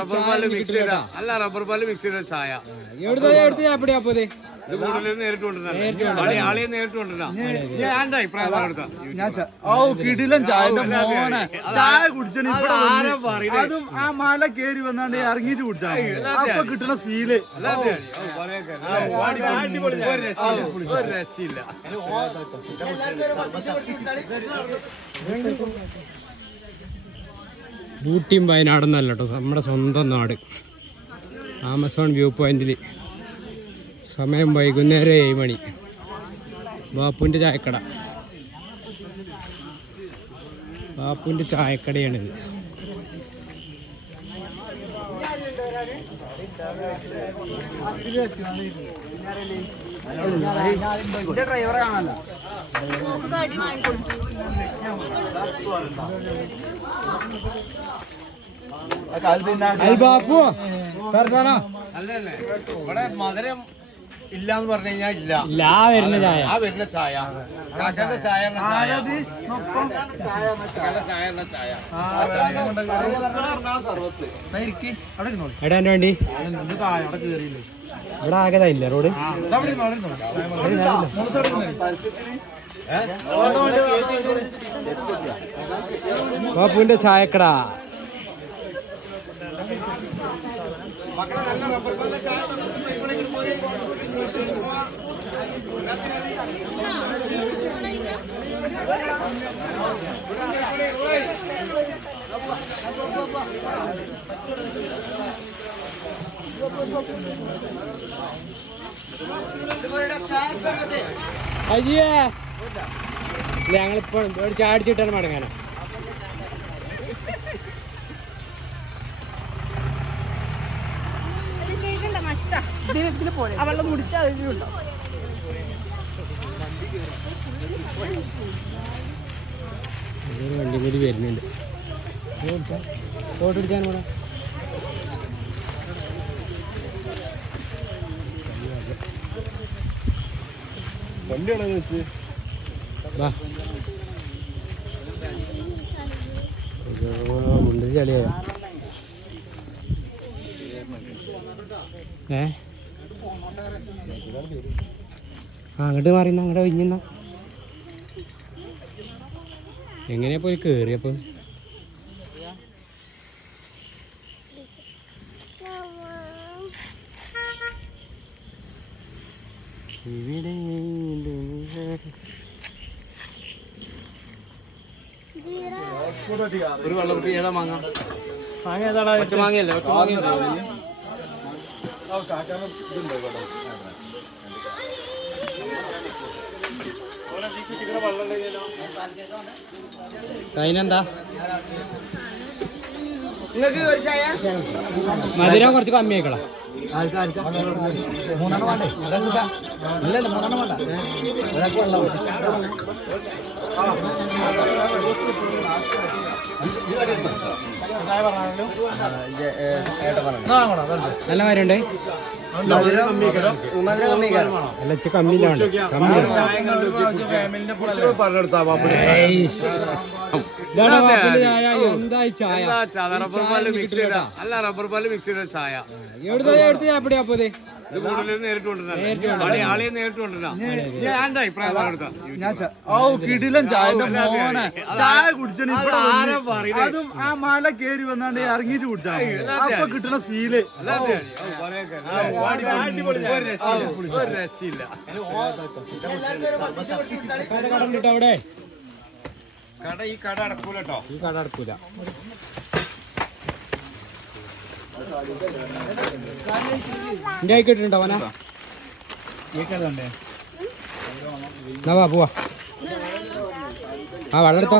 Rubber പാൽ mix ചെയ്ത. അല്ല റബ്ബർ പാൽ മിക്സ് ചെയ്ത ചായ. ഇത് കൂടുതലും നേരിട്ട് കൊണ്ടുവരുന്ന ആളെ ആളെ നേരിട്ട് കൊണ്ടുവരുന്ന ചായ. അതും ആ മല കേറി വന്നാണ്ട് ഇറങ്ങിട്ട് കുടിച്ചാ. അപ്പൊ കിട്ടുന്ന ഫീൽ രക്ഷയില്ല. ഊട്ടിയും വയനാടൊന്നല്ല കേട്ടോ. നമ്മുടെ സ്വന്തം നാട്. ആമസോൺ വ്യൂ പോയിന്റിൽ സമയം വൈകുന്നേരം ഏഴ് മണി. ബാപ്പുവിന്റെ ചായക്കട. ബാപ്പുവിന്റെ ചായക്കടയാണിത്. ഡ്രൈവറെ കാണാനോ അല്ലല്ലേ ഇവിടെ മധുരം ഇല്ലാന്ന് പറഞ്ഞു കഴിഞ്ഞാൽ ഇല്ല. ആ വരുന്ന ചായ. ആ വരുന്ന ചായ. കാക്കന്റെ ചായ എന്ന ചായ. കാക്കന്റെ ചായ എന്ന ചായ. ആ ചായ എടാ എന്റെ വണ്ടി. ഇത് താഴെ അവിടെ കേറിയില്ലേ ഇവിടെ ആകെ ഇല്ല റോഡ്? ഇതാ അവിടെ നല്ല അവിടെ പോലെ മോൾ സൈഡിൽ ഇരുന്നോളി. അവിടെ വണ്ടി ഇതാ, അവിടെ വണ്ടി. ബാപ്പുവിന്റെ ചായക്കട അയ്യേ. ഞങ്ങളിപ്പോൾ ഒരു ചാടിച്ചിട്ടാണ് മടങ്ങാനാ. ഇത് മുടിച്ചാൽ നഷ്ടാ. ആ വെള്ളം കുടിച്ചാൽ അതിലുണ്ടോ? വണ്ടി കൂടി വരുന്നുണ്ട് ഫോട്ടോ എടുക്കാൻ കൂടെ വാ അയ്യോ, മുണ്ടിൽ ചളിയായ ഏ? അങ്ങോട്ട് മാറിന്ന അങ്ങോട്ട് ഒഴിഞ്ഞ എങ്ങനെയാ പോയി കേറിയപ്പോ ഇവിടെ ഒരു വെള്ളം കുപ്പി ഏതാ മാങ്ങ? മാങ്ങ ഏതാടാ? മാങ്ങയല്ലേ മാങ്ങയല്ലേ? അതിനെന്താ? മധുരം കുറച്ച് കമ്മി ആയിക്കളാ മൂന്നെണ്ണം വേണ്ടേ? ഇല്ലല്ല മൂന്നെണ്ണം വേണ്ട. അതൊക്കെ വെള്ളം നല്ല മരുണ്ട് അല്ല ഇച്ച് അല്ല റബ്ബർ പാൽ മിക്സ് ചെയ്ത ചായ എവിടുത്തെ എവിടുത്തെ അപ്പോ കിടിലൻ ചായ ചായ പറയുന്നത്? അതും ആ മല കേറി വന്നാണ്ട് ഇറങ്ങിട്ട് കുടിച്ചാ അതെ. അപ്പൊ കിട്ടുന്ന ഫീൽ കട അവിടെ ഈ കട അടക്കൂല കേട്ടോ ഈ കട അടക്കൂല. എന്റെ ആയി കിട്ടുന്നുണ്ടോ അവനാ എന്നാ വാ പോവാ. ആ വെള്ളം എടുത്തോ.